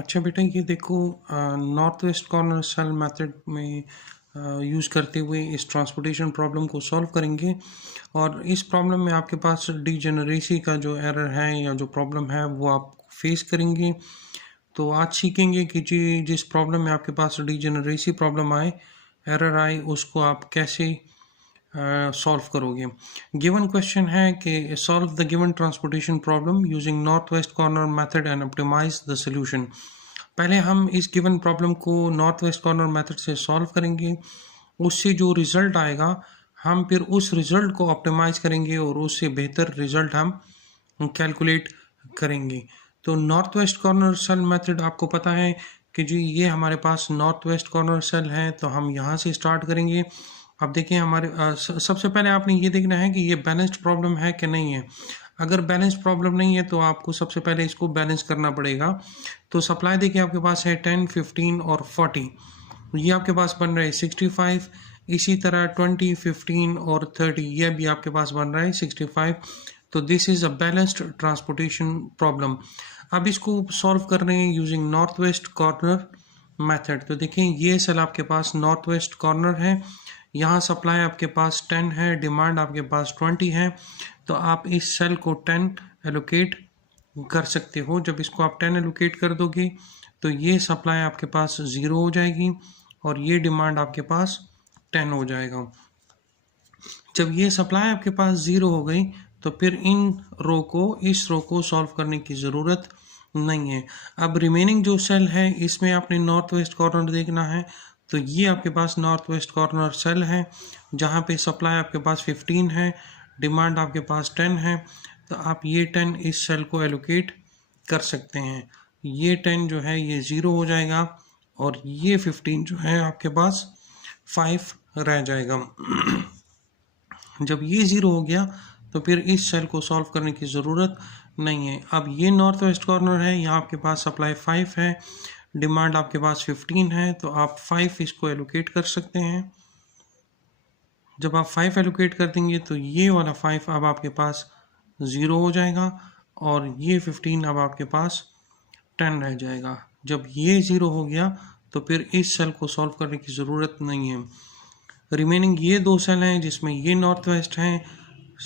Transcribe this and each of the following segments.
अच्छा बेटा, ये देखो, north west corner cell method में यूज़ करते हुए इस ट्रांसपोर्टेशन प्रॉब्लम को सॉल्व करेंगे। और इस प्रॉब्लम में आपके पास डीजेनरेसी का जो एरर है या जो प्रॉब्लम है वो आप फेस करेंगे। तो आज सीखेंगे कि जी जिस प्रॉब्लम में आपके पास डीजेनरेसी प्रॉब्लम आए, एरर आए, उसको आप कैसे सॉल्व करोगे। गिवन क्वेश्चन है कि solve the given transportation problem using north west corner method and optimise the solution. पहले हम इस गिवन प्रॉब्लम को नॉर्थ वेस्ट कॉर्नर मेथड से सॉल्व करेंगे। उससे जो रिजल्ट आएगा, हम फिर उस रिजल्ट को ऑप्टिमाइज करेंगे और उससे बेहतर रिजल्ट हम कैलकुलेट करेंगे। तो north west corner cell method आपको पता है कि जी ये हमारे पास नॉर्थ वेस्ट कॉर्नर सेल है, तो हम यहाँ से स्टार्ट करेंगे। अब देखिए हमारे सबसे पहले आपने ये देखना है कि ये बैलेंस्ड प्रॉब्लम है कि नहीं है। अगर बैलेंस्ड प्रॉब्लम नहीं है तो आपको सबसे पहले इसको बैलेंस करना पड़ेगा। तो सप्लाई देखिए आपके पास है 10, 15 और 40। ये आपके पास बन रहा है 65। इसी तरह 20, 15 और 30 ये भी आपके पास बन रहा है 65। तो this is a balanced transportation problem. अब इसको सॉल्व कर रहे हैं using north west corner method. तो देखें ये सेल आपके पास नॉर्थ वेस्ट कॉर्नर है। यहाँ सप्लाई आपके पास 10 है, डिमांड आपके पास 20 है। तो आप इस सेल को 10 एलोकेट कर सकते हो। जब इसको आप 10 एलोकेट कर दोगे तो ये सप्लाई आपके पास 0 हो जाएगी और ये डिमांड आपके पास 10 हो जाएगा। जब ये सप्लाई आपके पास 0 हो गई तो फिर इन रो को इस रो को सॉल्व करने की ज़रूरत नहीं है। अब रिमेनिंग जो सेल है इसमें आपने नॉर्थ वेस्ट कॉर्नर देखना है। तो ये आपके पास नॉर्थ वेस्ट कॉर्नर सेल है जहाँ पे सप्लाई आपके पास 15 है, डिमांड आपके पास 10 है। तो आप ये 10 इस सेल को एलोकेट कर सकते हैं। ये 10 जो है ये 0 हो जाएगा और ये 15 जो है आपके पास 5 रह जाएगा। जब ये 0 हो गया तो फिर इस सेल को सॉल्व करने की ज़रूरत नहीं है। अब ये नॉर्थ वेस्ट कॉर्नर है, यहाँ आपके पास सप्लाई 5 है, डिमांड आपके पास 15 है। तो आप 5 इसको एलोकेट कर सकते हैं। जब आप 5 एलोकेट कर देंगे तो ये वाला 5 अब आपके पास 0 हो जाएगा और ये 15 अब आपके पास 10 रह जाएगा। जब ये 0 हो गया तो फिर इस सेल को सॉल्व करने की ज़रूरत नहीं है। रिमेनिंग ये दो सेल हैं जिसमें ये नॉर्थ वेस्ट हैं,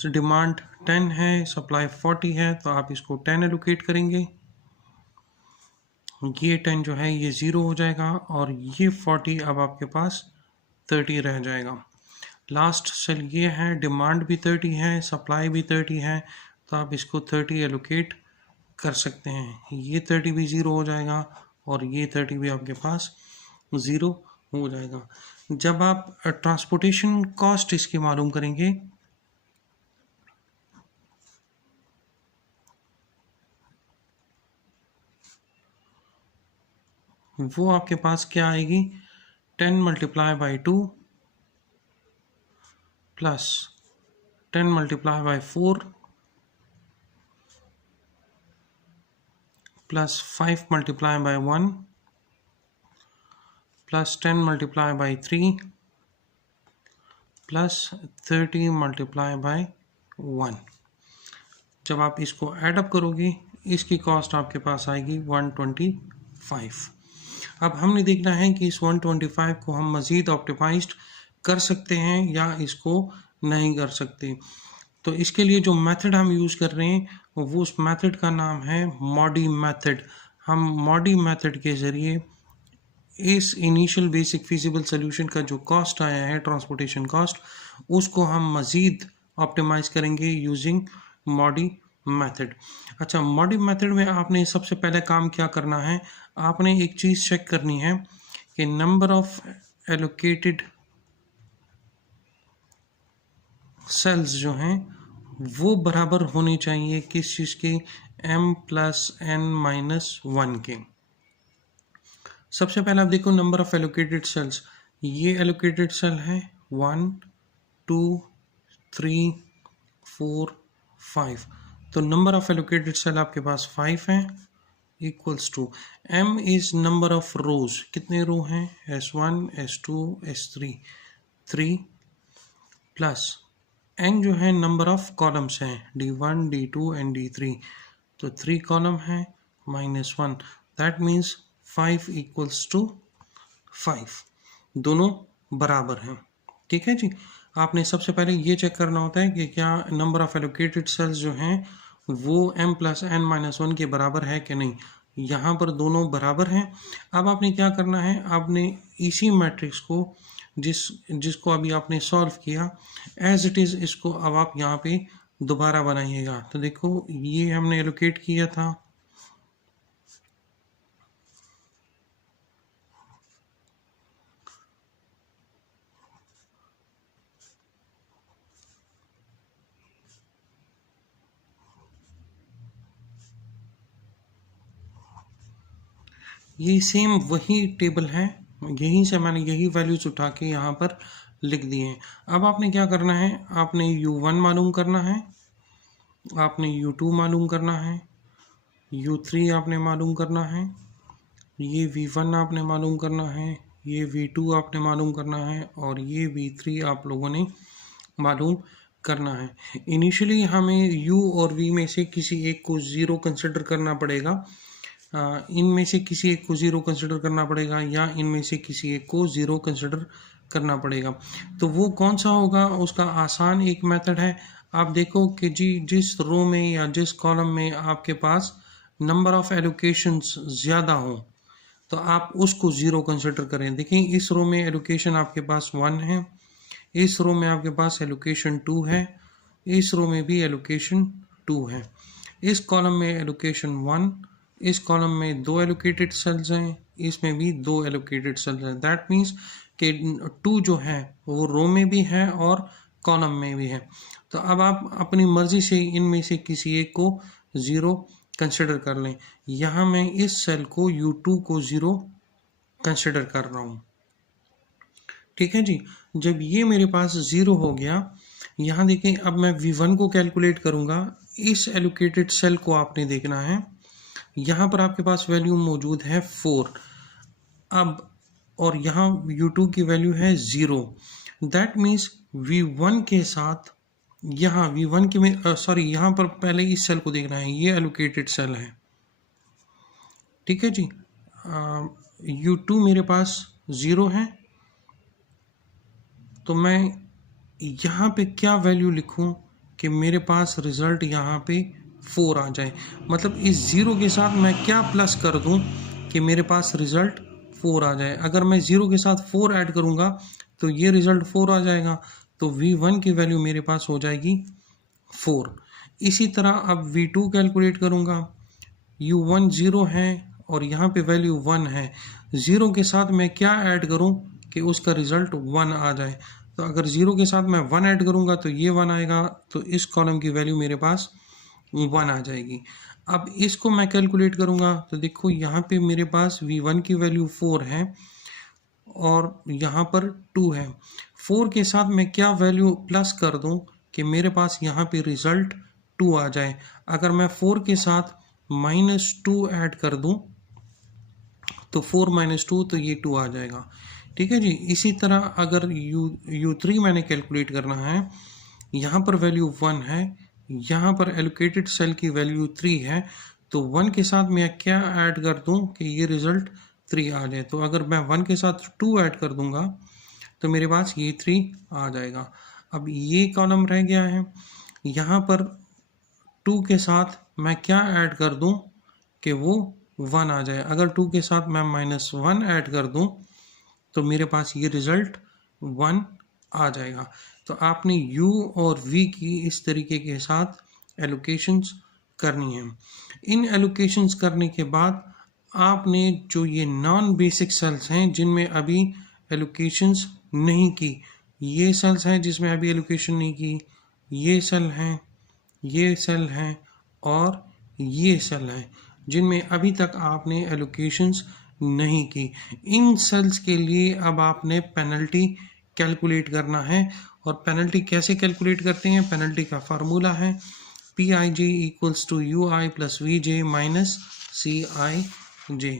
डिमांड 10 है, सप्लाई 40 है। तो आप इसको 10 एलोकेट करेंगे। ये 10 जो है ये 0 हो जाएगा और ये 40 अब आपके पास 30 रह जाएगा। लास्ट सेल ये है, डिमांड भी 30 है, सप्लाई भी 30 है। तो आप इसको 30 एलोकेट कर सकते हैं। ये 30 भी 0 हो जाएगा और ये 30 भी आपके पास 0 हो जाएगा। जब आप ट्रांसपोर्टेशन कॉस्ट इसकी मालूम करेंगे वो आपके पास क्या आएगी, 10 multiply by 2 plus 10 multiply by 4 plus 5 multiply by 1 plus 10 multiply by 3 plus 30 multiply by 1। जब आप इसको ऐड अप करोगे इसकी कॉस्ट आपके पास आएगी 125। अब हमने देखना है कि इस 125 को हम मज़ीद ऑप्टिमाइज्ड कर सकते हैं या इसको नहीं कर सकते। तो इसके लिए जो मेथड हम यूज़ कर रहे हैं वो उस मेथड का नाम है मॉडी मेथड। हम मॉडी मेथड के ज़रिए इस इनिशियल बेसिक फिजिबल सोल्यूशन का जो कॉस्ट आया है, ट्रांसपोर्टेशन कॉस्ट, उसको हम मज़ीद ऑप्टिमाइज़ करेंगे यूजिंग मॉडी मेथड। अच्छा, मॉडी मेथड में आपने सबसे पहले काम क्या करना है, आपने एक चीज़ चेक करनी है कि नंबर ऑफ एलोकेटेड सेल्स जो हैं वो बराबर होने चाहिए किस चीज़ के, m+n-1 के। सबसे पहले आप देखो नंबर ऑफ एलोकेटेड सेल्स। ये एलोकेटेड सेल है 1, 2, 3, 4, 5। तो नंबर ऑफ एलोकेटेड सेल आपके पास 5 है, equals to m is number of rows. कितने रो हैं, S1, S2, S3, 3 plus n जो है नंबर ऑफ कॉलम्स हैं, D1, D2 एंड D3। तो 3 कॉलम है -1। दैट मीन्स 5 इक्वल्स टू 5, दोनों बराबर हैं। ठीक है जी। आपने सबसे पहले ये चेक करना होता है कि क्या नंबर ऑफ एलोकेटेड सेल्स जो हैं वो m+n-1 के बराबर है कि नहीं। यहाँ पर दोनों बराबर हैं। अब आपने क्या करना है, आपने इसी मैट्रिक्स को जिसको अभी आपने सॉल्व किया एज इट इज़, इसको अब आप यहाँ पे दोबारा बनाइएगा। तो देखो ये हमने एलोकेट किया था, ये सेम वही टेबल है, यहीं से मैंने यही वैल्यूज उठा के यहाँ पर लिख दिए हैं। अब आपने क्या करना है, आपने u1 मालूम करना है, आपने u2 मालूम करना है, u3 आपने मालूम करना है, ये v1 आपने मालूम करना है, ये v2 आपने मालूम करना है, और ये v3 आप लोगों ने मालूम करना है। इनिशियली हमें u और v में से किसी एक को ज़ीरो कंसिडर करना पड़ेगा, इनमें से किसी एक को ज़ीरो कंसिडर करना पड़ेगा, या इनमें से किसी एक को ज़ीरो कंसिडर करना पड़ेगा। तो वो कौन सा होगा, उसका आसान एक मेथड है। आप देखो कि जी जिस रो में या जिस कॉलम में आपके पास नंबर ऑफ एलोकेशंस ज़्यादा हो तो आप उसको ज़ीरो कंसिडर करें। देखिए इस रो में एलोकेशन आपके पास 1 है, इस रो में आपके पास एलोकेशन 2 है, इस रो में भी एलोकेशन 2 है, इस कॉलम में एलोकेशन 1, इस कॉलम में 2 एलोकेटेड सेल्स हैं, इसमें भी 2 एलोकेटेड सेल्स हैं। दैट मीन्स कि 2 जो है वो रो में भी है और कॉलम में भी है। तो अब आप अपनी मर्जी से इनमें से किसी एक को ज़ीरो कंसिडर कर लें। यहाँ मैं इस सेल को u2 को ज़ीरो कंसिडर कर रहा हूँ। ठीक है जी। जब ये मेरे पास ज़ीरो हो गया, यहाँ देखें अब मैं v1 को कैलकुलेट करूँगा। इस एलोकेटेड सेल को आपने देखना है, यहाँ पर आपके पास वैल्यू मौजूद है 4, अब और यहाँ u2 की वैल्यू है 0। दैट मीन्स v1 के साथ यहाँ v1 के में सॉरी यहाँ पर पहले इस सेल को देखना है, ये एलोकेटेड सेल है। ठीक है जी। u2 मेरे पास 0 है, तो मैं यहाँ पे क्या वैल्यू लिखूँ कि मेरे पास रिज़ल्ट यहाँ पे 4 आ जाए। मतलब इस ज़ीरो के साथ मैं क्या प्लस कर दूँ कि मेरे पास रिज़ल्ट 4 आ जाए। अगर मैं ज़ीरो के साथ 4 ऐड करूँगा तो ये रिज़ल्ट 4 आ जाएगा, तो v1 की वैल्यू मेरे पास हो जाएगी 4। इसी तरह अब v2 कैलकुलेट करूँगा, u1 0 है और यहाँ पे वैल्यू 1 है, ज़ीरो के साथ मैं क्या ऐड करूँ कि उसका रिज़ल्ट 1 आ जाए। तो अगर ज़ीरो के साथ मैं 1 ऐड करूँगा तो ये 1 आएगा, तो इस कॉलम की वैल्यू मेरे पास 1 आ जाएगी। अब इसको मैं कैलकुलेट करूँगा तो देखो यहाँ पे मेरे पास v1 की वैल्यू 4 है और यहाँ पर 2 है। 4 के साथ मैं क्या वैल्यू प्लस कर दूँ कि मेरे पास यहाँ पे रिज़ल्ट 2 आ जाए। अगर मैं 4 के साथ -2 ऐड कर दूँ तो 4 - 2 तो ये 2 आ जाएगा। ठीक है जी। इसी तरह अगर u3 मैंने कैलकुलेट करना है, यहाँ पर वैल्यू 1 है, यहाँ पर एलोकेटेड सेल की वैल्यू 3 है, तो 1 के साथ मैं क्या ऐड कर दूँ कि ये रिज़ल्ट 3 आ जाए। तो अगर मैं 1 के साथ 2 ऐड कर दूँगा तो मेरे पास ये 3 आ जाएगा। अब ये कॉलम रह गया है, यहाँ पर 2 के साथ मैं क्या ऐड कर दूँ कि वो 1 आ जाए। अगर 2 के साथ मैं -1 ऐड कर दूँ तो मेरे पास ये रिज़ल्ट 1 आ जाएगा। तो आपने u और v की इस तरीके के साथ एलोकेशंस करनी है। इन एलोकेशंस करने के बाद आपने जो ये नॉन बेसिक सेल्स हैं जिनमें अभी एलोकेशंस नहीं की, ये सेल्स हैं जिसमें अभी एलोकेशन नहीं की, ये सेल हैं, ये सेल हैं और ये सेल हैं जिनमें अभी तक आपने एलोकेशंस नहीं की। इन सेल्स के लिए अब आपने पेनल्टी कैलकुलेट करना है। और पेनल्टी कैसे कैलकुलेट करते हैं, पेनल्टी का फार्मूला है PIJ = UI + VJ - CIJ।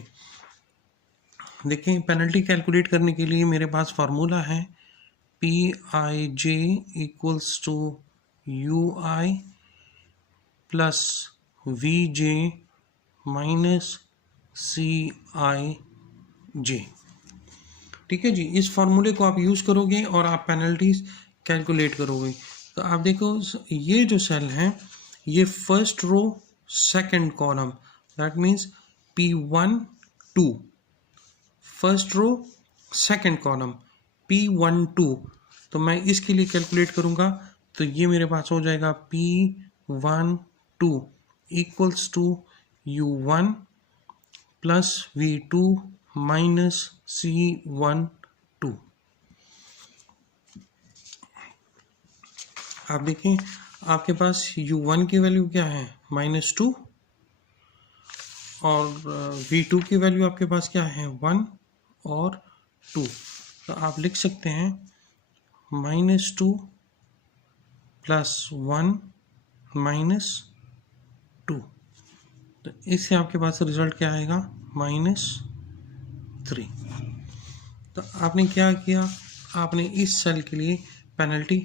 देखिए पेनल्टी कैलकुलेट करने के लिए मेरे पास फार्मूला है PIJ = UI + VJ - CIJ। ठीक है जी, इस फॉर्मूले को आप यूज़ करोगे और आप पेनल्टीज कैलकुलेट करोगे। तो आप देखो ये जो सेल है ये first row second column, that means P1 2, first row second column P1 2। तो मैं इसके लिए कैलकुलेट करूँगा तो ये मेरे पास हो जाएगा P1 2 equals to U1 plus V2 minus C1 2। आप देखें आपके पास U1 की वैल्यू क्या है -2 और V2 की वैल्यू आपके पास क्या है 1 और 2। तो आप लिख सकते हैं -2 प्लस 1 माइनस 2। तो इससे आपके पास रिजल्ट क्या आएगा -3। तो आपने क्या किया, आपने इस सेल के लिए पेनल्टी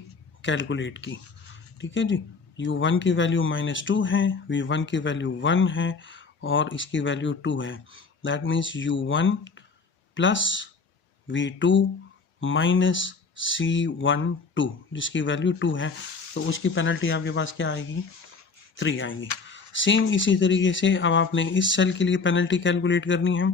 कैलकुलेट की। ठीक है जी, U1 की वैल्यू -2 है, V1 की वैल्यू 1 है और इसकी वैल्यू 2 है। That means U1 plus V2 minus C1 2 जिसकी वैल्यू 2 है, तो उसकी पेनल्टी आपके पास क्या आएगी 3 आएगी। सेम इसी तरीके से अब आपने इस सेल के लिए पेनल्टी कैलकुलेट करनी है।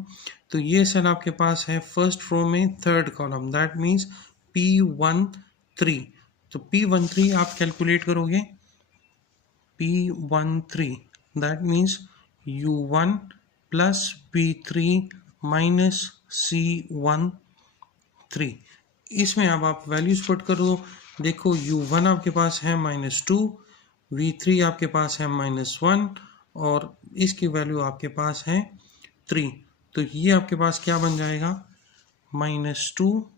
तो ये सेल आपके पास है फर्स्ट रो में third column, that means P13। तो P13 आप कैलकुलेट करोगे P13 that means U1 plus P3 minus C1 3। इसमें अब आप वैल्यूज पुट करो। देखो U1 आपके पास है -2, V3 आपके पास है -1 और इसकी वैल्यू आपके पास है 3। तो ये आपके पास क्या बन जाएगा -2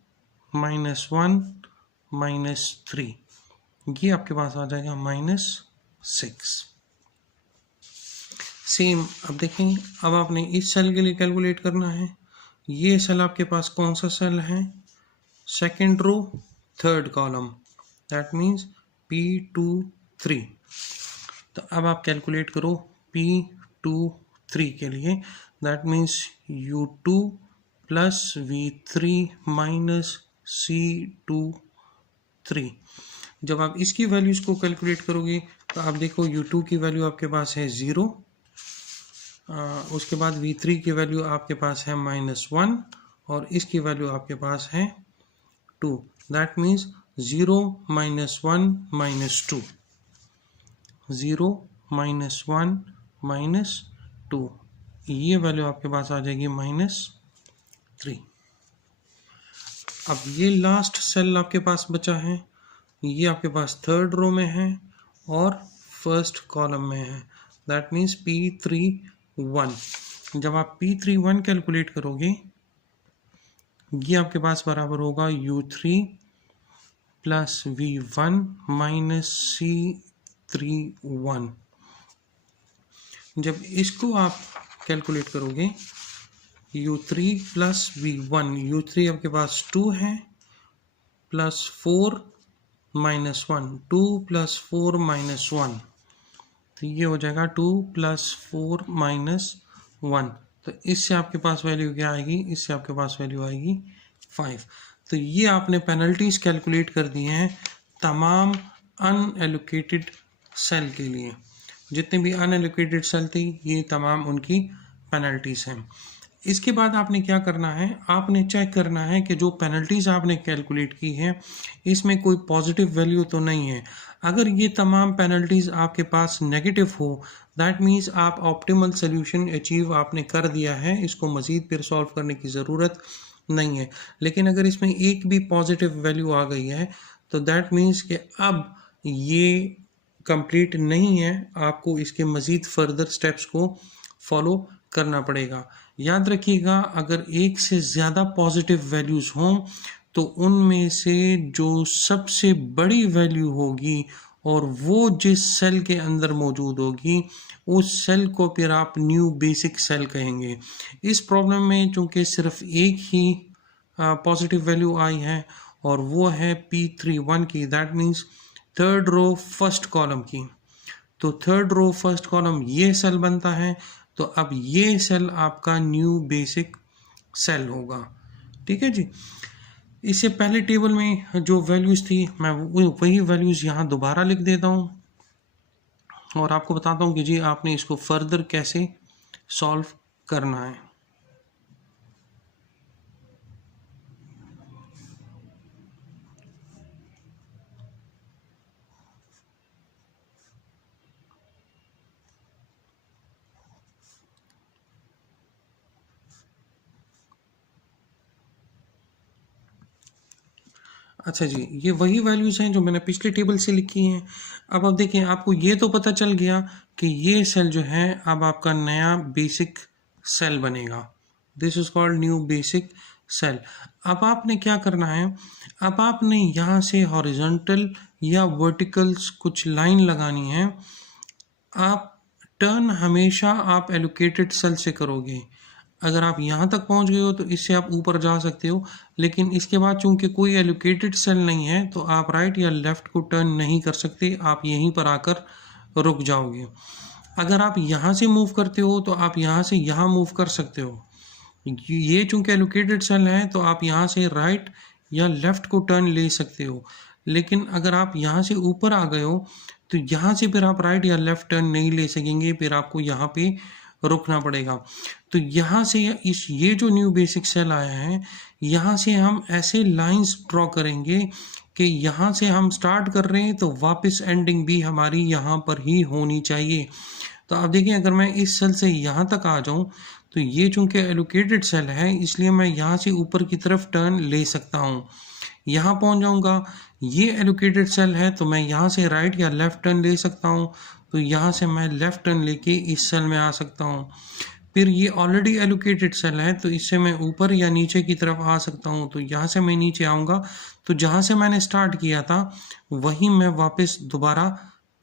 -1 -3, ये आपके पास आ जाएगा -6। सेम अब देखेंगे, अब आपने इस सेल के लिए कैलकुलेट करना है। ये सेल आपके पास कौन सा सेल है, second row third column, that means P23। तो अब आप कैलकुलेट करो P23 के लिए, that means U2 plus V3 minus C23। जब आप इसकी वैल्यूज़ को कैलकुलेट करोगे तो आप देखो U2 की वैल्यू आपके पास है 0, उसके बाद V3 की वैल्यू आपके पास है -1 और इसकी वैल्यू आपके पास है 2। दैट मीन्स 0 -1 -2, 0 -1 -2, ये वैल्यू आपके पास आ जाएगी -3। अब ये लास्ट सेल आपके पास बचा है, ये आपके पास थर्ड रो में है और फर्स्ट कॉलम में है, दैट मीन्स P31। जब आप P31 कैलकुलेट करोगे ये आपके पास बराबर होगा U3 plus V1 minus C31। जब इसको आप कैलकुलेट करोगे U3 प्लस V1, U3 आपके पास 2 है प्लस 4 माइनस 1, 2 प्लस 4 माइनस 1, तो ये हो जाएगा 2 प्लस 4 माइनस 1। तो इससे आपके पास वैल्यू क्या आएगी, इससे आपके पास वैल्यू आएगी 5। तो ये आपने पेनल्टीज कैलकुलेट कर दी हैं तमाम अनएलोकेटेड सेल के लिए। जितने भी अनएलोकेटेड सेल थी ये तमाम उनकी पेनल्टीज हैं। इसके बाद आपने क्या करना है, आपने चेक करना है कि जो पेनल्टीज आपने कैलकुलेट की है इसमें कोई पॉजिटिव वैल्यू तो नहीं है। अगर ये तमाम पेनल्टीज आपके पास नेगेटिव हो, दैट मीन्स आप ऑप्टिमल सोल्यूशन अचीव आपने कर दिया है, इसको मज़ीद फिर सॉल्व करने की ज़रूरत नहीं है। लेकिन अगर इसमें एक भी पॉजिटिव वैल्यू आ गई है तो दैट मीन्स कि अब ये कंप्लीट नहीं है, आपको इसके मज़ीद फर्दर स्टेप्स को फॉलो करना पड़ेगा। याद रखिएगा अगर एक से ज़्यादा पॉजिटिव वैल्यूज़ हों तो उनमें से जो सबसे बड़ी वैल्यू होगी और वो जिस सेल के अंदर मौजूद होगी उस सेल को फिर आप न्यू बेसिक सेल कहेंगे। इस प्रॉब्लम में चूँकि सिर्फ एक ही पॉजिटिव वैल्यू आई है और वो है P31 की, that means third row first column की। तो थर्ड रो फर्स्ट कॉलम ये सेल बनता है। तो अब ये सेल आपका न्यू बेसिक सेल होगा। ठीक है जी। इससे पहले टेबल में जो वैल्यूज़ थी मैं वही वैल्यूज़ यहाँ दोबारा लिख देता हूँ और आपको बताता हूँ कि जी आपने इसको फर्दर कैसे सॉल्व करना है। अच्छा जी, ये वही वैल्यूज़ हैं जो मैंने पिछले टेबल से लिखी हैं। अब देखिए, आपको ये तो पता चल गया कि ये सेल जो है अब आपका नया बेसिक सेल बनेगा। This is called new basic cell. अब आपने क्या करना है, अब आपने यहाँ से हॉरिजॉन्टल या वर्टिकल्स कुछ लाइन लगानी है। आप टर्न हमेशा आप एलोकेटेड सेल से करोगे। अगर आप यहाँ तक पहुँच गए हो तो इससे आप ऊपर जा सकते हो, लेकिन इसके बाद चूंकि कोई एलोकेटेड सेल नहीं है तो आप राइट या लेफ़्ट को टर्न नहीं कर सकते, आप यहीं पर आकर रुक जाओगे। अगर आप यहाँ से मूव करते हो तो आप यहाँ से यहाँ मूव कर सकते हो। ये चूंकि एलोकेटेड सेल है तो आप यहाँ से राइट या लेफ़्ट को टर्न ले सकते हो, लेकिन अगर आप यहाँ से ऊपर आ गए हो तो यहाँ से फिर आप राइट या लेफ़्ट टर्न नहीं ले सकेंगे, फिर आपको यहाँ पे रुकना पड़ेगा। तो यहाँ से ये जो न्यू बेसिक सेल आया है, यहाँ से हम ऐसे लाइंस ड्रॉ करेंगे कि यहाँ से हम स्टार्ट कर रहे हैं तो वापस एंडिंग भी हमारी यहाँ पर ही होनी चाहिए। तो आप देखिए, अगर मैं इस सेल से यहाँ तक आ जाऊँ तो ये चूंकि एलोकेटेड सेल है इसलिए मैं यहाँ से ऊपर की तरफ टर्न ले सकता हूँ, यहाँ पहुँच जाऊँगा। ये एलोकेटेड सेल है तो मैं यहाँ से राइट या लेफ़्ट टर्न ले सकता हूँ, तो यहाँ से मैं लेफ़्ट टर्न लेके इस सेल में आ सकता हूँ। फिर ये ऑलरेडी एलोकेटेड सेल है तो इससे मैं ऊपर या नीचे की तरफ आ सकता हूँ, तो यहाँ से मैं नीचे आऊँगा तो जहाँ से मैंने स्टार्ट किया था वहीं मैं वापस दोबारा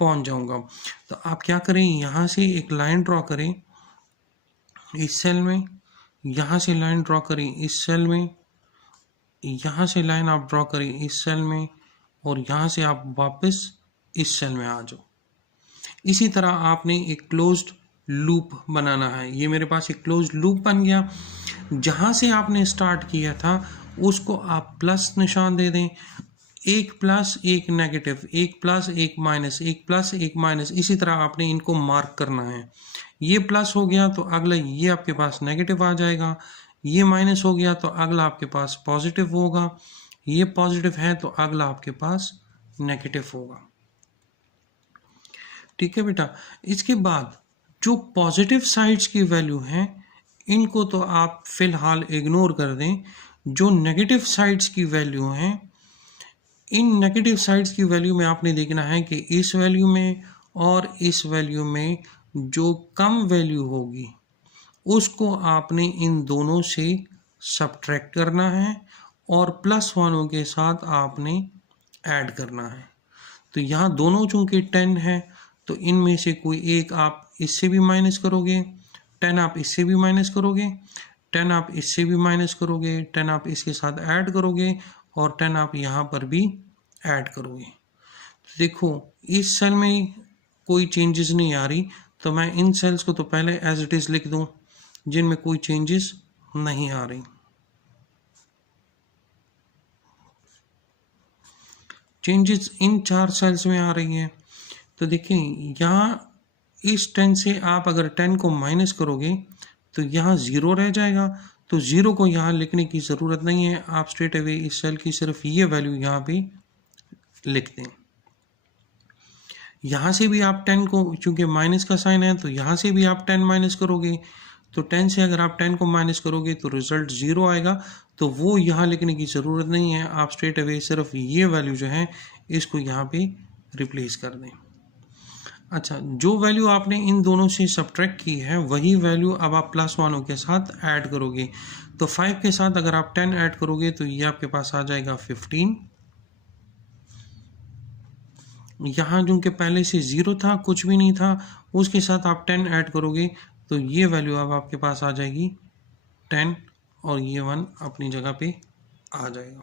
पहुँच जाऊँगा। तो आप क्या करें, यहाँ से एक लाइन ड्रॉ करें इस सेल में, यहाँ से लाइन ड्रॉ करें इस सेल में, यहाँ से लाइन आप ड्रॉ करें इस सेल में, और यहाँ से आप वापस इस सेल में आ जाओ। इसी तरह आपने एक क्लोज्ड लूप बनाना है। ये मेरे पास एक क्लोज्ड लूप बन गया। जहाँ से आपने स्टार्ट किया था उसको आप प्लस निशान दे दें, एक प्लस एक नेगेटिव, एक प्लस एक माइनस, एक प्लस एक माइनस, इसी तरह आपने इनको मार्क करना है। ये प्लस हो गया तो अगला ये आपके पास नेगेटिव आ जाएगा, ये माइनस हो गया तो अगला आपके पास पॉजिटिव होगा, ये पॉजिटिव है तो अगला आपके पास नेगेटिव होगा। ठीक है बेटा। इसके बाद जो पॉजिटिव साइड्स की वैल्यू हैं इनको तो आप फिलहाल इग्नोर कर दें। जो नेगेटिव साइड्स की वैल्यू हैं, इन नेगेटिव साइड्स की वैल्यू में आपने देखना है कि इस वैल्यू में और इस वैल्यू में जो कम वैल्यू होगी उसको आपने इन दोनों से सब्ट्रैक्ट करना है और प्लस वालों के साथ आपने ऐड करना है। तो यहाँ दोनों चूंकि 10 है तो इनमें से कोई एक आप इससे भी माइनस करोगे, 10 आप इससे भी माइनस करोगे, 10 आप इससे भी माइनस करोगे, 10 आप इसके साथ ऐड करोगे और 10 आप यहाँ पर भी ऐड करोगे। तो देखो इस सेल में कोई चेंजेस नहीं आ रही, तो मैं इन सेल्स को तो पहले एज इट इज़ लिख दूँ जिनमें कोई चेंजेस नहीं आ रही। चेंजेस इन 4 सेल्स में आ रही है। तो देखिए यहाँ इस 10 से आप अगर 10 को माइनस करोगे तो यहाँ 0 रह जाएगा, तो 0 को यहाँ लिखने की ज़रूरत नहीं है, आप स्ट्रेट अवे इस सेल की सिर्फ ये वैल्यू यहाँ पे लिख दें। यहाँ से भी आप 10 को, चूंकि माइनस का साइन है तो यहाँ से भी आप 10 माइनस करोगे, तो 10 से अगर आप 10 को माइनस करोगे तो रिजल्ट 0 आएगा, तो वो यहाँ लिखने की ज़रूरत नहीं है, आप स्ट्रेट अवे सिर्फ ये वैल्यू जो है इसको यहाँ पे रिप्लेस कर दें। अच्छा, जो वैल्यू आपने इन दोनों से सब्ट्रैक्ट की है वही वैल्यू अब आप प्लस वालों के साथ ऐड करोगे। तो 5 के साथ अगर आप 10 ऐड करोगे तो ये आपके पास आ जाएगा 15। यहाँ जो कि पहले से 0 था, कुछ भी नहीं था, उसके साथ आप 10 ऐड करोगे तो ये वैल्यू अब आपके पास आ जाएगी 10 और ये 1 अपनी जगह पे आ जाएगा।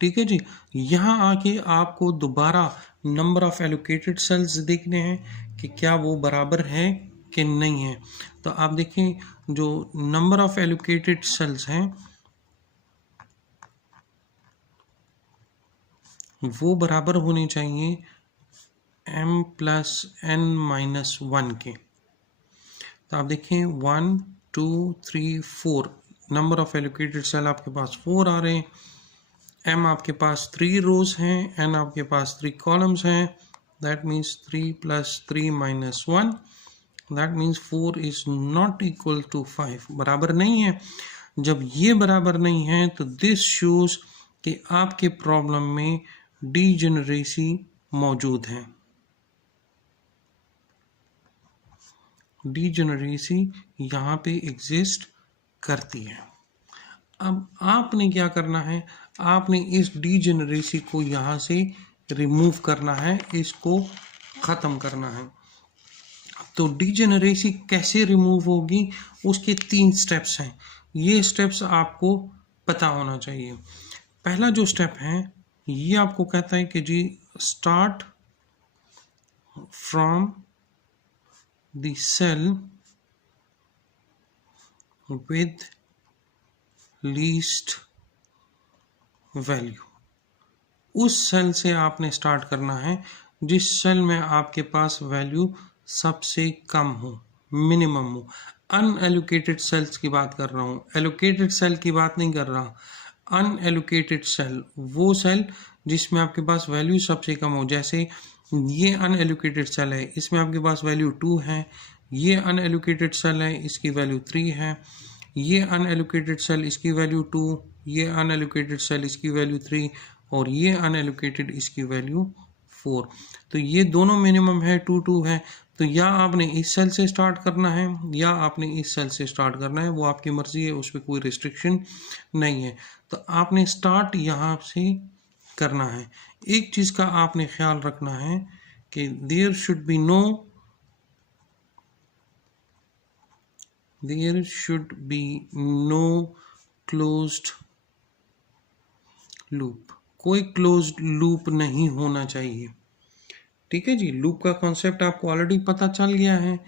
ठीक है जी। यहाँ आके आपको दोबारा नंबर ऑफ एलोकेटेड सेल्स देखने हैं कि क्या वो बराबर है कि नहीं है। तो आप देखें जो नंबर ऑफ एलोकेटेड सेल्स हैं वो बराबर होने चाहिए m+n-1 के। तो आप देखें 1 2 3 4 नंबर ऑफ एलोकेटेड सेल आपके पास 4 आ रहे हैं, m आपके पास 3 रोज हैं, n आपके पास 3 कॉलम्स हैं, that means 3 + 3 - 1, that means 4 is not equal to 5, बराबर नहीं है। जब ये बराबर नहीं है तो दिस शोज कि आपके प्रॉब्लम में डीजेनरेसी मौजूद है। डीजेनरेसी यहाँ पे एग्जिस्ट करती है। अब आपने क्या करना है, आपने इस डीजेनरेसी को यहाँ से रिमूव करना है, इसको ख़त्म करना है। तो डीजेनरेसी कैसे रिमूव होगी, उसके 3 स्टेप्स हैं। ये स्टेप्स आपको पता होना चाहिए। पहला जो स्टेप है ये आपको कहता है कि जी start from the cell with least value. उस सेल से आपने स्टार्ट करना है जिस सेल में आपके पास वैल्यू सबसे कम हो, मिनिमम हो। अनएलोकेटेड सेल्स की बात कर रहा हूँ, एलोकेटेड सेल की बात नहीं कर रहा। अनएलोकेटेड सेल वो सेल जिसमें आपके पास वैल्यू सबसे कम हो। जैसे ये अनएलोकेटेड सेल है, इसमें आपके पास वैल्यू 2 है। ये अनएलोकेटेड सेल है, इसकी वैल्यू 3 है। ये अनएलोकेटेड सेल, इसकी वैल्यू 2। ये अनएलोकेटेड सेल, इसकी वैल्यू 3। और ये अनएलोकेटेड, इसकी वैल्यू 4। तो ये दोनों मिनिमम है, 2 2 है। तो या आपने इस सेल से स्टार्ट करना है या आपने इस सेल से स्टार्ट करना है, वो आपकी मर्जी है, उस पर कोई रिस्ट्रिक्शन नहीं है। तो आपने स्टार्ट यहाँ से करना है। एक चीज़ का आपने ख्याल रखना है कि there should be no closed loop, कोई क्लोज्ड लूप नहीं होना चाहिए। ठीक है जी, लूप का कॉन्सेप्ट आपको ऑलरेडी पता चल गया है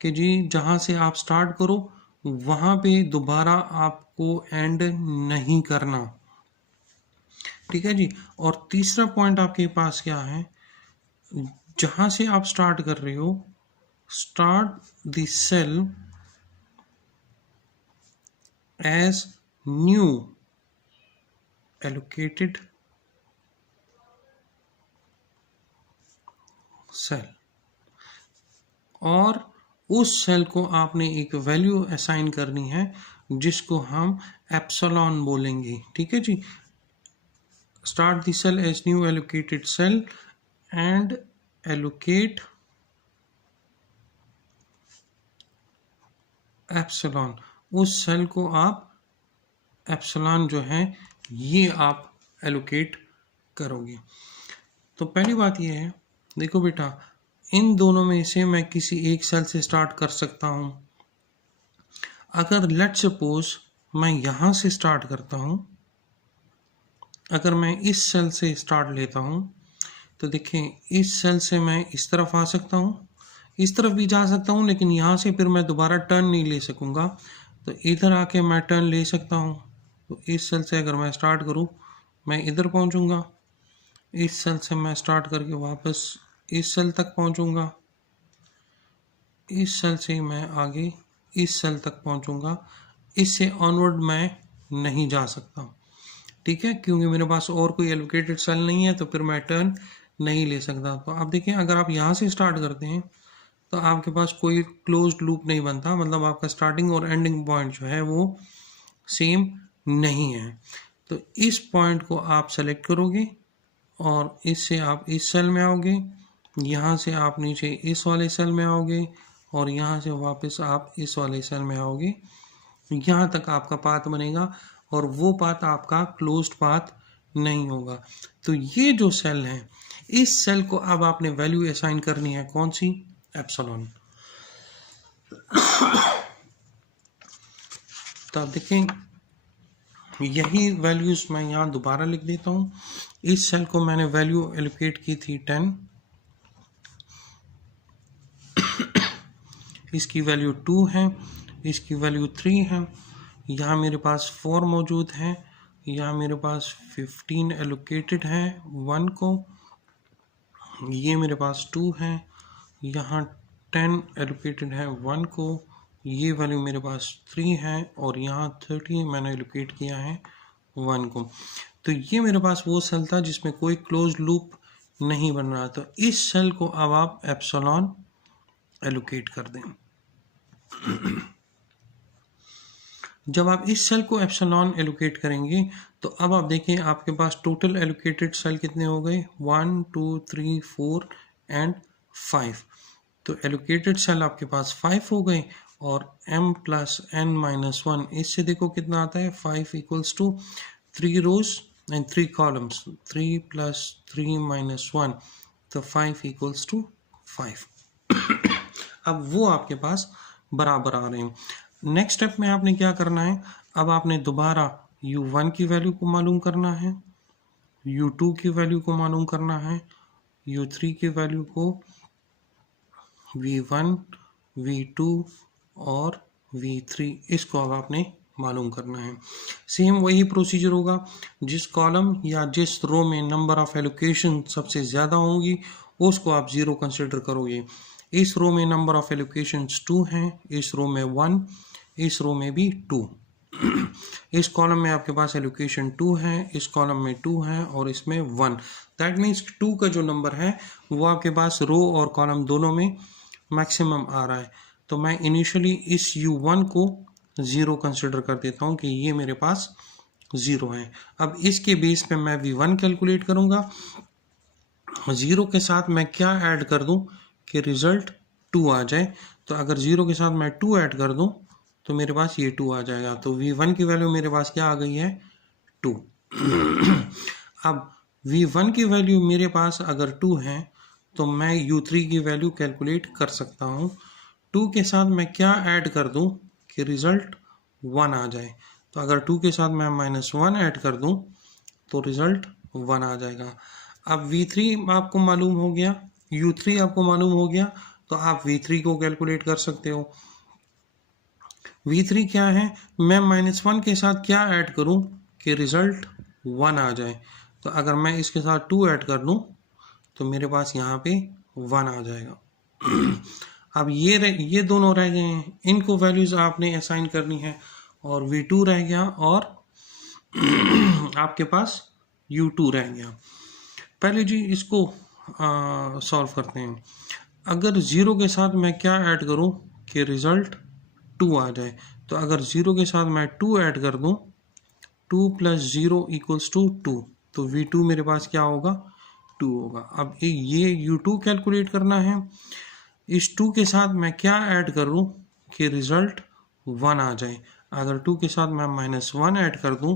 कि जी जहाँ से आप स्टार्ट करो वहाँ पे दोबारा आपको एंड नहीं करना। ठीक है जी। और तीसरा पॉइंट आपके पास क्या है, जहाँ से आप स्टार्ट कर रहे हो, start the cell as new allocated cell, और उस सेल को आपने एक वैल्यू असाइन करनी है जिसको हम एप्सिलॉन बोलेंगे। ठीक है जी। Start the cell as new allocated cell and allocate epsilon. उस सेल को आप एप्सिलॉन जो है ये आप एलोकेट करोगे। तो पहली बात ये है, देखो बेटा, इन दोनों में से मैं किसी एक सेल से स्टार्ट कर सकता हूँ। अगर लेट सपोज मैं यहाँ से स्टार्ट करता हूँ, अगर मैं इस सेल से स्टार्ट लेता हूँ तो देखें इस सेल से मैं इस तरफ आ सकता हूँ, इस तरफ भी जा सकता हूँ, लेकिन यहाँ से फिर मैं दोबारा टर्न नहीं ले सकूँगा। तो इधर आके मैं टर्न ले सकता हूँ। तो इस सेल से अगर मैं स्टार्ट करूँ मैं इधर पहुँचूँगा, इस सेल से मैं स्टार्ट करके वापस इस सेल तक पहुँचूँगा, इस सेल से मैं आगे इस सेल तक पहुँचूँगा। इससे ऑनवर्ड मैं नहीं जा सकता। ठीक है, क्योंकि मेरे पास और कोई एलोकेटेड सेल नहीं है, तो फिर मैं टर्न नहीं ले सकता। तो आप देखें, अगर आप यहाँ से स्टार्ट करते हैं तो आपके पास कोई क्लोज्ड लूप नहीं बनता, मतलब आपका स्टार्टिंग और एंडिंग पॉइंट जो है वो सेम नहीं है। तो इस पॉइंट को आप सेलेक्ट करोगे और इससे आप इस सेल में आओगे, यहाँ से आप नीचे इस वाले सेल में आओगे और यहाँ से वापस आप इस वाले सेल में आओगे। यहाँ तक आपका पाथ बनेगा और वो पाथ आपका क्लोज्ड पाथ नहीं होगा। तो ये जो सेल है, इस सेल को अब आपने वैल्यू असाइन करनी है, कौन सी, एप्सिलॉन। तो आप देखें, यही वैल्यूज मैं यहाँ दोबारा लिख देता हूँ। इस सेल को मैंने वैल्यू एलोकेट की थी 10, इसकी वैल्यू 2 है, इसकी वैल्यू 3 है, यहाँ मेरे पास 4 मौजूद है, यहाँ मेरे पास 15 एलोकेटेड है 1 को, ये मेरे पास 2 है, यहाँ 10 एलोकेटेड है 1 को, ये वैल्यू मेरे पास 3 है और यहाँ 30 मैंने एलोकेट किया है 1 को। तो ये मेरे पास वो सेल था जिसमें कोई क्लोज लूप नहीं बन रहा। तो इस सेल को अब आप एप्सिलॉन एलोकेट कर दें। जब आप इस सेल को एप्सिलॉन एलोकेट करेंगे तो अब आप देखें आपके पास टोटल एलोकेटेड सेल कितने हो गए, 1 2 3 4 एंड 5। तो एलोकेटेड सेल आपके पास 5 हो गए और m प्लस n माइनस 1, इससे देखो कितना आता है, 5 equals to 3 rows and 3 columns, 3 plus 3 minus 1, तो 5 इक्वल्स टू 5। अब वो आपके पास बराबर आ रहे हैं। नेक्स्ट स्टेप में आपने क्या करना है, अब आपने दोबारा u1 की वैल्यू को मालूम करना है, u2 की वैल्यू को मालूम करना है, u3 की वैल्यू को, v1 v2 और v3 इसको अब आपने मालूम करना है। सेम वही प्रोसीजर होगा, जिस कॉलम या जिस रो में नंबर ऑफ एलोकेशन सबसे ज़्यादा होंगी उसको आप 0 कंसिडर करोगे। इस रो में नंबर ऑफ एलोकेशंस 2 हैं, इस रो में 1, इस रो में भी 2। इस कॉलम में आपके पास एलोकेशन 2 है, इस कॉलम में 2 है और इसमें 1। दैट मीन्स 2 का जो नंबर है वो आपके पास रो और कॉलम दोनों में मैक्सिमम आ रहा है। तो मैं इनिशियली इस u1 को 0 कंसिडर कर देता हूँ कि ये मेरे पास 0 है। अब इसके बेस पे मैं v1 कैलकुलेट करूँगा। 0 के साथ मैं क्या ऐड कर दूँ कि रिजल्ट 2 आ जाए। तो अगर 0 के साथ मैं 2 ऐड कर दूँ तो मेरे पास ये 2 आ जाएगा। तो v1 की वैल्यू मेरे पास क्या आ गई है, 2। अब v1 की वैल्यू मेरे पास अगर 2 है तो मैं u3 की वैल्यू कैलकुलेट कर सकता हूँ। 2 के साथ मैं क्या ऐड कर दूँ कि रिजल्ट 1 आ जाए। तो अगर 2 के साथ मैं -1 ऐड कर दूँ तो रिजल्ट 1 आ जाएगा। अब v3 आपको मालूम हो गया, u3 आपको मालूम हो गया, तो आप v3 को कैलकुलेट कर सकते हो। v3 क्या है, मैं -1 के साथ क्या ऐड करूं कि रिजल्ट 1 आ जाए। तो अगर मैं इसके साथ 2 ऐड कर दूं तो मेरे पास यहाँ पे 1 आ जाएगा। अब ये दोनों रह गए हैं, इनको वैल्यूज आपने असाइन करनी है और v2 रह गया और आपके पास u2 रह गया। पहले जी इसको सॉल्व करते हैं। अगर 0 के साथ मैं क्या ऐड करूं कि रिजल्ट 2 आ जाए। तो अगर 0 के साथ मैं 2 ऐड कर दूं, 2 प्लस 0 इक्वल्स टू 2, तो v2 मेरे पास क्या होगा, 2 होगा। अब ये u2 कैलकुलेट करना है। इस 2 के साथ मैं क्या ऐड करूं कि रिजल्ट 1 आ जाए। अगर 2 के साथ मैं -1 ऐड कर दूं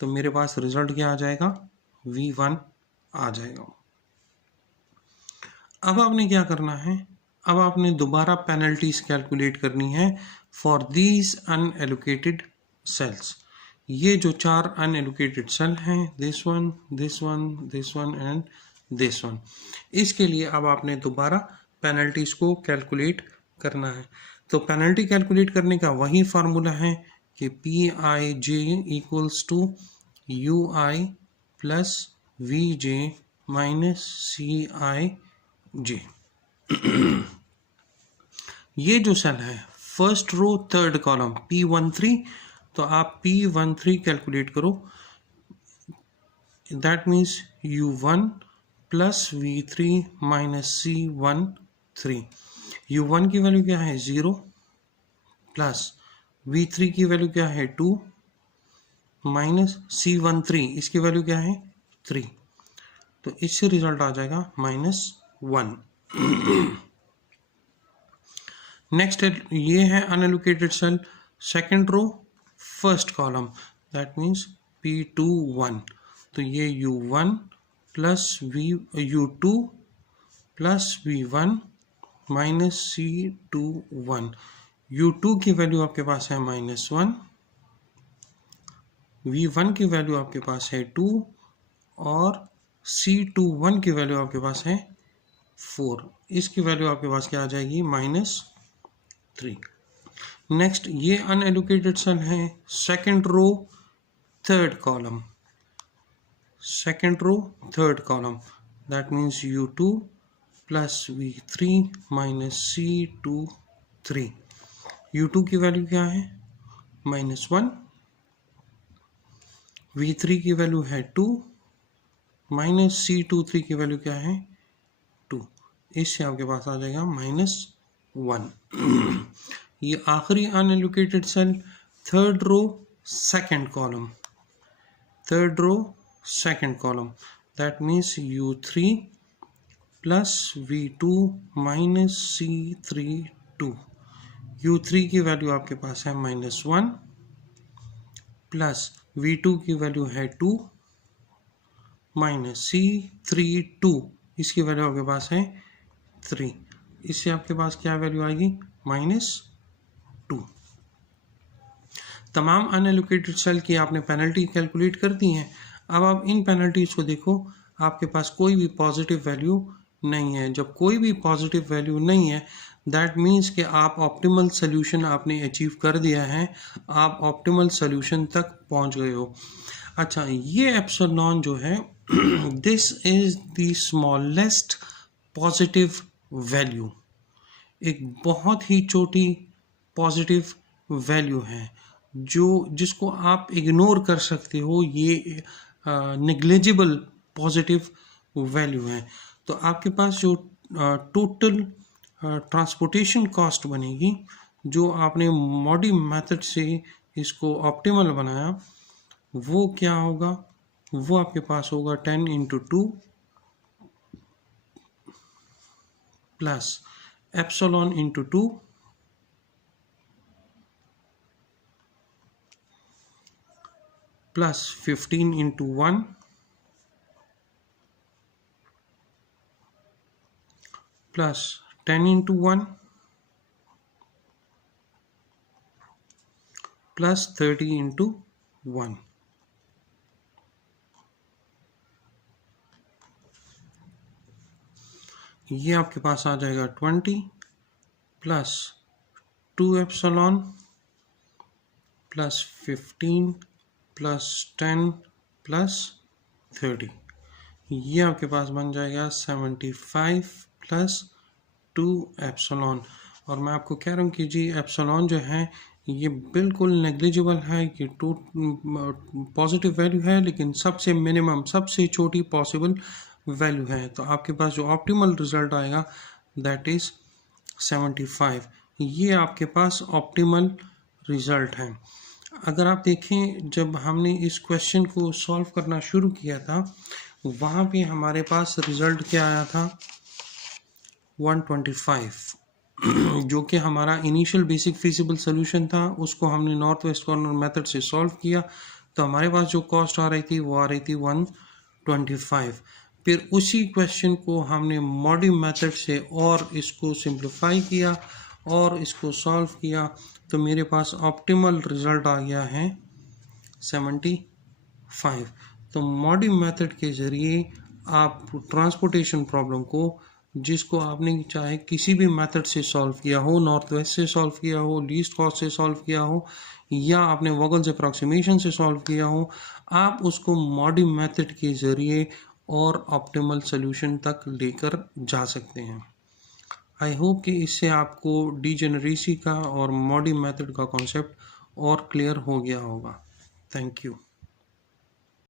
तो मेरे पास रिजल्ट क्या आ जाएगा, v1 आ जाएगा। अब आपने क्या करना है, अब आपने दोबारा पेनल्टीज कैलकुलेट करनी है फॉर दीज अनएलोकेटेड सेल्स। ये जो 4 अनएलोकेटेड सेल हैं, this one, this one, this one and this one, इसके लिए अब आपने दोबारा पेनल्टीज को कैलकुलेट करना है। तो पेनल्टी कैलकुलेट करने का वही फार्मूला है कि PIJ equals to UI plus VJ minus CIJ। ये जो सेल है first row third column P13, तो आप P13 कैलकुलेट करो। That means U1 plus V3 minus C13। U1 की वैल्यू क्या है, 0, प्लस V3 की वैल्यू क्या है, 2, माइनस C13 इसकी वैल्यू क्या है, 3। तो इससे रिजल्ट आ जाएगा -1। नेक्स्ट ये है unallocated cell second row first column, that means P21। तो ये U1 plus U2 plus V1 minus C21। U2 की वैल्यू आपके पास है -1, V1 की वैल्यू आपके पास है 2 और C21 की वैल्यू आपके पास है 4। इसकी वैल्यू आपके पास क्या आ जाएगी, -1। 3। नेक्स्ट ये अनएलोकेटेड सेल है, second row third column, second row third column, that means U2 plus V3 minus C23। U2 की वैल्यू क्या है -1, V3 की वैल्यू है 2, माइनस C23 की वैल्यू क्या है 2। इससे आपके पास आ जाएगा -1। ये आखिरी unallocated cell, third row second column, third row second column, that means U3 plus V2 minus C32। U3 की वैल्यू आपके पास है -1 प्लस V2 की वैल्यू है 2 माइनस C32, इसकी वैल्यू आपके पास है 3। इससे आपके पास क्या वैल्यू आएगी -2। तमाम अनएलोकेटेड सेल की आपने पेनल्टी कैलकुलेट कर दी है। अब आप इन पेनल्टीज को देखो, आपके पास कोई भी पॉजिटिव वैल्यू नहीं है। जब कोई भी पॉजिटिव वैल्यू नहीं है, दैट मीन्स कि आप ऑप्टिमल सोल्यूशन आपने अचीव कर दिया है, आप ऑप्टिमल सोल्यूशन तक पहुंच गए हो। अच्छा, ये एप्सिलॉन जो है this is the smallest positive value, एक बहुत ही छोटी पॉजिटिव वैल्यू है जिसको आप इग्नोर कर सकते हो। ये नेग्लिजिबल पॉजिटिव वैल्यू है। तो आपके पास जो टोटल ट्रांसपोर्टेशन कॉस्ट बनेगी, जो आपने मॉडी मेथड से इसको ऑप्टिमल बनाया, वो क्या होगा, वो आपके पास होगा 10 × 2 plus epsilon × 2 plus 15 × 1 plus 10 × 1 plus 30 × 1। ये आपके पास आ जाएगा 20 plus 2 epsilon plus 15 plus 10 plus 30। ये आपके पास बन जाएगा 75 प्लस 2 एप्सिलॉन। और मैं आपको कह रहा हूँ कि जी एप्सिलॉन जो है ये बिल्कुल नेग्लिजिबल है, कि पॉजिटिव वैल्यू है, लेकिन सबसे मिनिमम, सबसे छोटी पॉसिबल वैल्यू है। तो आपके पास जो ऑप्टिमल रिजल्ट आएगा दैट इज 75। ये आपके पास ऑप्टिमल रिजल्ट है। अगर आप देखें, जब हमने इस क्वेश्चन को सॉल्व करना शुरू किया था, वहाँ पे हमारे पास रिजल्ट क्या आया था 125, जो कि हमारा इनिशियल बेसिक फिजिबल सोल्यूशन था। उसको हमने नॉर्थ वेस्ट कॉर्नर मेथड से सॉल्व किया, तो हमारे पास जो कॉस्ट आ रही थी वो आ रही थी 125। फिर उसी क्वेश्चन को हमने मॉडी मेथड से और इसको सिंप्लीफाई किया और इसको सॉल्व किया, तो मेरे पास ऑप्टिमल रिजल्ट आ गया है 75। तो मॉडी मेथड के ज़रिए आप ट्रांसपोर्टेशन प्रॉब्लम को, जिसको आपने चाहे किसी भी मेथड से सॉल्व किया हो, नॉर्थ वेस्ट से सॉल्व किया हो, लीस्ट कॉस्ट से सॉल्व किया हो, या आपने वोगल्स अप्रॉक्सीमेशन से सॉल्व किया हो, आप उसको मॉडी मेथड के ज़रिए और ऑप्टिमल सोल्यूशन तक लेकर जा सकते हैं। आई होप कि इससे आपको डीजेनरेसी का और मॉडी मेथड का कॉन्सेप्ट और क्लियर हो गया होगा। Thank you.